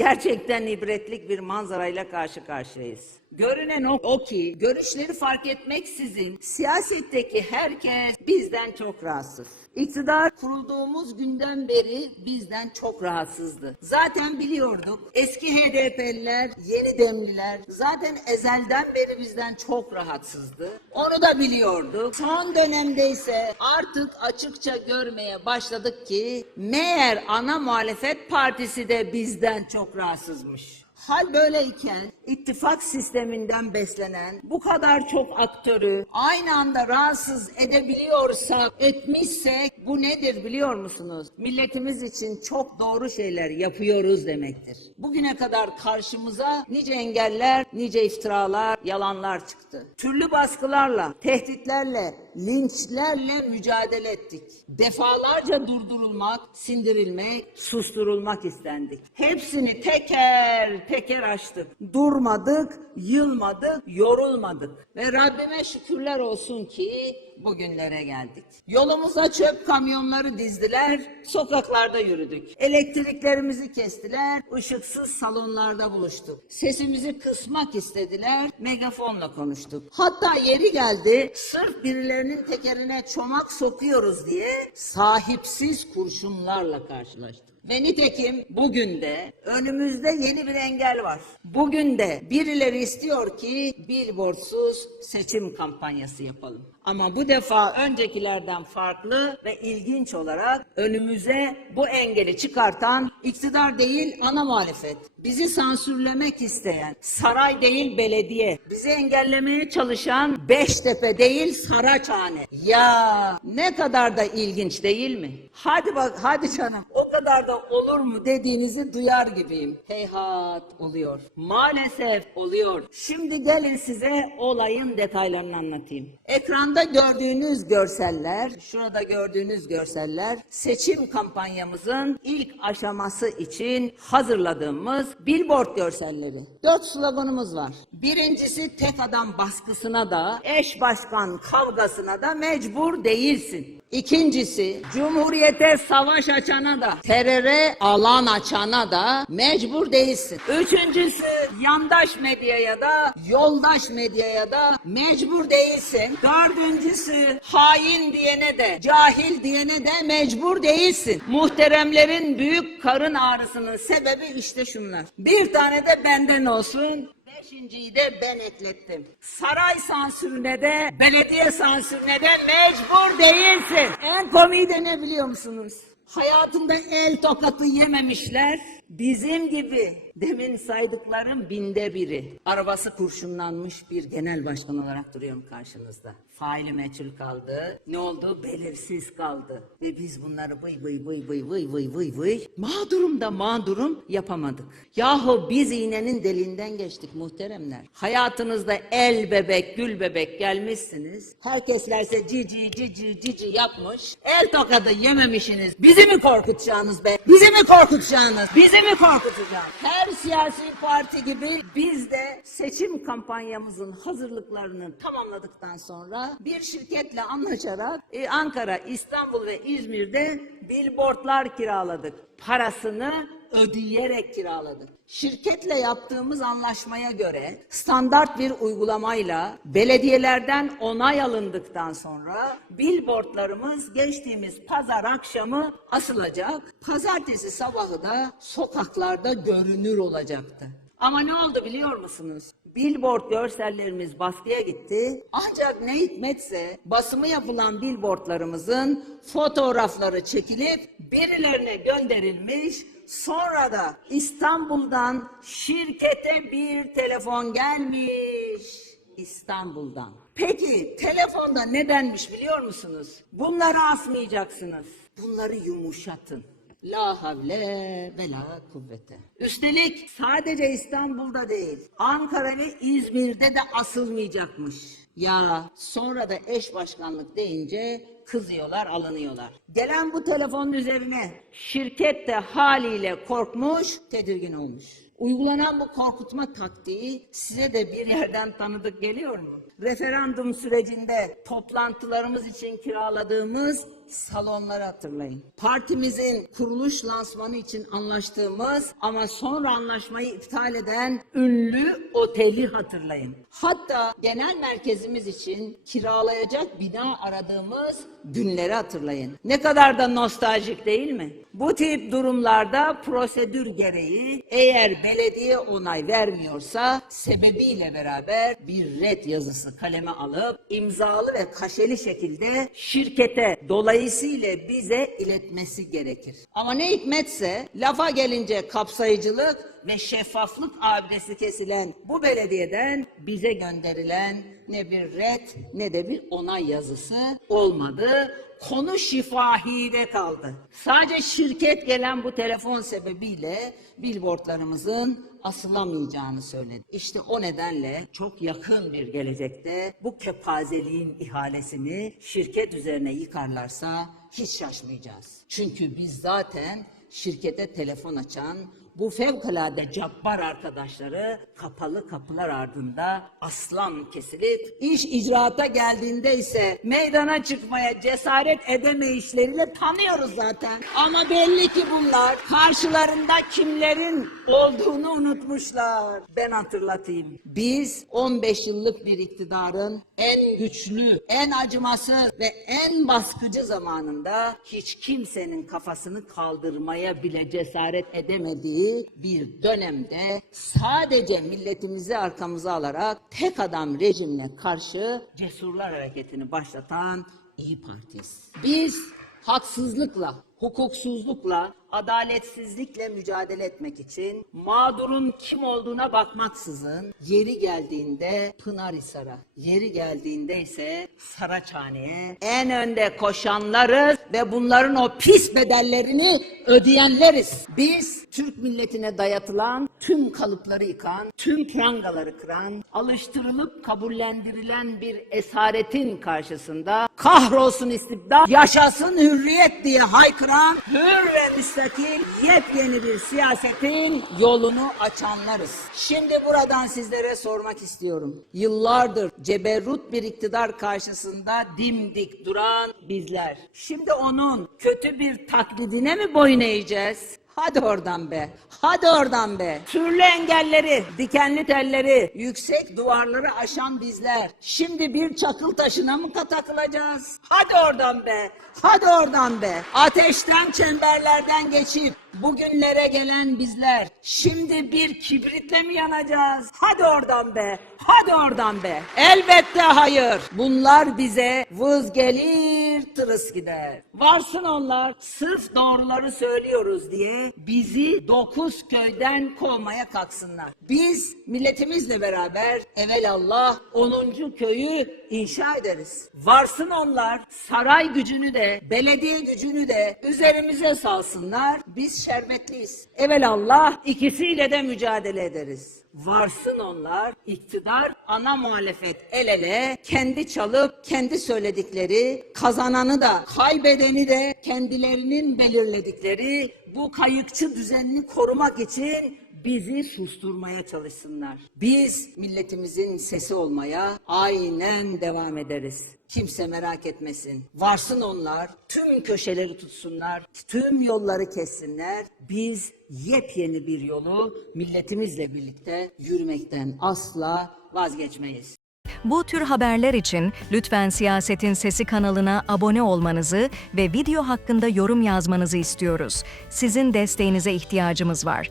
Gerçekten ibretlik bir manzarayla karşı karşıyayız. Görünen o, o ki görüşleri fark etmeksizin siyasetteki herkes bizden çok rahatsız. İktidar kurulduğumuz günden beri bizden çok rahatsızdı. Zaten biliyorduk eski HDP'liler, yeni demliler zaten ezelden beri bizden çok rahatsızdı. Onu da biliyorduk. Son dönemde ise artık açıkça görmeye başladık ki meğer ana muhalefet partisi de bizden çok rahatsızmış. Hal böyleyken ittifak sisteminden beslenen bu kadar çok aktörü aynı anda rahatsız edebiliyorsak, etmişsek bu nedir biliyor musunuz? Milletimiz için çok doğru şeyler yapıyoruz demektir. Bugüne kadar karşımıza nice engeller, nice iftiralar, yalanlar çıktı. Türlü baskılarla, tehditlerle, linçlerle mücadele ettik. Defalarca durdurulmak, sindirilmek, susturulmak istendik. Hepsini teker teker açtık. Durmadık, yılmadık, yorulmadık. Ve Rabbime şükürler olsun ki bugünlere geldik. Yolumuza çöp kamyonları dizdiler, sokaklarda yürüdük. Elektriklerimizi kestiler, ışıksız salonlarda buluştuk. Sesimizi kısmak istediler, megafonla konuştuk. Hatta yeri geldi, sırf birilerinin tekerine çomak sokuyoruz diye sahipsiz kurşunlarla karşılaştık. Ve nitekim bugün de önümüzde yeni bir engel var. Bugün de birileri istiyor ki billboardsuz seçim kampanyası yapalım. Ama bu defa öncekilerden farklı ve ilginç olarak önümüze bu engeli çıkartan iktidar değil ana muhalefet. Bizi sansürlemek isteyen saray değil belediye. Bizi engellemeye çalışan Beştepe değil Saraçhane. Ya ne kadar da ilginç değil mi? Hadi bak hadi canım o kadar da olur mu dediğinizi duyar gibiyim. Heyhat oluyor. Maalesef oluyor. Şimdi gelin size olayın detaylarını anlatayım. Ekranda gördüğünüz görseller, şurada gördüğünüz görseller seçim kampanyamızın ilk aşaması için hazırladığımız billboard görselleri. Dört sloganımız var. Birincisi tek adam baskısına da, eş başkan kavgasına da mecbur değilsin. İkincisi, Cumhuriyete savaş açana da, teröre alan açana da mecbur değilsin. Üçüncüsü, yandaş medyaya da, yoldaş medyaya da mecbur değilsin. Dördüncüsü, hain diyene de, cahil diyene de mecbur değilsin. Muhteremlerin büyük karın ağrısının sebebi işte şunlar. Bir tane de benden olsun, Beşinciyi de ben eklettim. Saray sansürüne de, belediye sansürüne de mecbur değilsin. En komiği de ne biliyor musunuz? Hayatında el tokatı yememişler. Bizim gibi demin saydıklarım binde biri. Arabası kurşunlanmış bir genel başkan olarak duruyorum karşınızda. Faili meçhul kaldı. Ne oldu? Belirsiz kaldı. Ve biz bunları vıy vıy vıy vıy vıy vıy vıy vıy mağdurum da mağdurum yapamadık. Yahu biz iğnenin deliğinden geçtik muhteremler. Hayatınızda el bebek gül bebek gelmişsiniz. Herkeslerse cici cici cici yapmış. El tokadı yememişsiniz. Bizi mi korkutacaksınız be? Bizi mi korkutacaksınız? Bizi mi korkutacaksınız? Her siyasi parti gibi biz de seçim kampanyamızın hazırlıklarını tamamladıktan sonra bir şirketle anlaşarak e, Ankara, İstanbul ve İzmir'de billboardlar kiraladık. Parasını ödeyerek kiraladık. Şirketle yaptığımız anlaşmaya göre standart bir uygulamayla belediyelerden onay alındıktan sonra billboardlarımız geçtiğimiz pazar akşamı asılacak. Pazartesi sabahı da sokaklarda görünür olacaktı. Ama ne oldu biliyor musunuz? Billboard görsellerimiz baskıya gitti. Ancak ne hikmetse basımı yapılan billboardlarımızın fotoğrafları çekilip birilerine gönderilmiş. Sonra da İstanbul'dan şirkete bir telefon gelmiş. İstanbul'dan. Peki telefonda nedenmiş biliyor musunuz? Bunları asmayacaksınız. Bunları yumuşatın. La havle ve la kuvvete. Üstelik sadece İstanbul'da değil, Ankara ve İzmir'de de asılmayacakmış. Ya sonra da eş başkanlık deyince kızıyorlar, alınıyorlar. Gelen bu telefonun üzerine şirket de haliyle korkmuş, tedirgin olmuş. Uygulanan bu korkutma taktiği size de bir yerden tanıdık geliyor mu? Referandum sürecinde toplantılarımız için kiraladığımız salonları hatırlayın. Partimizin kuruluş lansmanı için anlaştığımız ama sonra anlaşmayı iptal eden ünlü oteli hatırlayın. Hatta genel merkezimiz için kiralayacak bina aradığımız günleri hatırlayın. Ne kadar da nostaljik değil mi? Bu tip durumlarda prosedür gereği eğer belediye onay vermiyorsa sebebiyle beraber bir red yazısı kaleme alıp imzalı ve kaşeli şekilde şirkete dolayısıyla bize iletmesi gerekir. Ama ne hikmetse lafa gelince kapsayıcılık ve şeffaflık abidesi kesilen bu belediyeden bize gönderilen ne bir red ne de bir onay yazısı olmadı. Konu şifahide kaldı. Sadece şirket gelen bu telefon sebebiyle billboardlarımızın asılamayacağını söyledi. İşte o nedenle çok yakın bir gelecekte bu kepazeliğin ihalesini şirket üzerine yıkarlarsa hiç şaşmayacağız. Çünkü biz zaten şirkete telefon açan bu fevkalade cabbar arkadaşları kapalı kapılar ardında aslan kesilip iş icraata geldiğinde ise meydana çıkmaya cesaret edemeyişleriyle tanıyoruz zaten. Ama belli ki bunlar karşılarında kimlerin olduğunu unutmuşlar. Ben hatırlatayım. Biz 15 yıllık bir iktidarın en güçlü, en acımasız ve en baskıcı zamanında hiç kimsenin kafasını kaldırmaya bile cesaret edemediği bir dönemde sadece milletimizi arkamıza alarak tek adam rejimine karşı cesurlar hareketini başlatan İyi Parti'yiz. Biz haksızlıkla, hukuksuzlukla, adaletsizlikle mücadele etmek için mağdurun kim olduğuna bakmaksızın yeri geldiğinde Pınarhisar'a, yeri geldiğinde ise Saraçhane'ye en önde koşanlarız ve bunların o pis bedellerini ödeyenleriz. Biz Türk milletine dayatılan tüm kalıpları yıkan, tüm prangaları kıran, alıştırılıp kabullendirilen bir esaretin karşısında kahrolsun istibdat, yaşasın hürriyet diye haykıran hür ve müstakil yepyeni bir siyasetin yolunu açanlarız. Şimdi buradan sizlere sormak istiyorum. Yıllardır ceberrut bir iktidar karşısında dimdik duran bizler. Şimdi onun kötü bir taklidine mi boyun eğeceğiz? Hadi oradan be. Hadi oradan be. Türlü engelleri, dikenli telleri, yüksek duvarları aşan bizler. Şimdi bir çakıl taşına mı takılacağız? Hadi oradan be. Hadi oradan be. Ateşten çemberlerden geçip bugünlere gelen bizler. Şimdi bir kibritle mi yanacağız? Hadi oradan be. Hadi oradan be. Elbette hayır. Bunlar bize vız gelir tırıs gider. Varsın onlar sırf doğruları söylüyoruz diye bizi dokuz köyden kovmaya kalksınlar. Biz milletimizle beraber evelallah 10. köyü inşa ederiz. Varsın onlar saray gücünü de belediye gücünü de üzerimize salsınlar. Biz şerbetliyiz. Evelallah ikisiyle de mücadele ederiz. Varsın onlar, iktidar, ana muhalefet el ele, kendi çalıp kendi söyledikleri, kazananı da kaybedeni de kendilerinin belirledikleri bu kayıkçı düzenini korumak için bizi susturmaya çalışsınlar. Biz milletimizin sesi olmaya aynen devam ederiz. Kimse merak etmesin. Varsın onlar, tüm köşeleri tutsunlar, tüm yolları kessinler. Biz yepyeni bir yolu milletimizle birlikte yürümekten asla vazgeçmeyiz. Bu tür haberler için lütfen Siyasetin Sesi kanalına abone olmanızı ve video hakkında yorum yazmanızı istiyoruz. Sizin desteğinize ihtiyacımız var.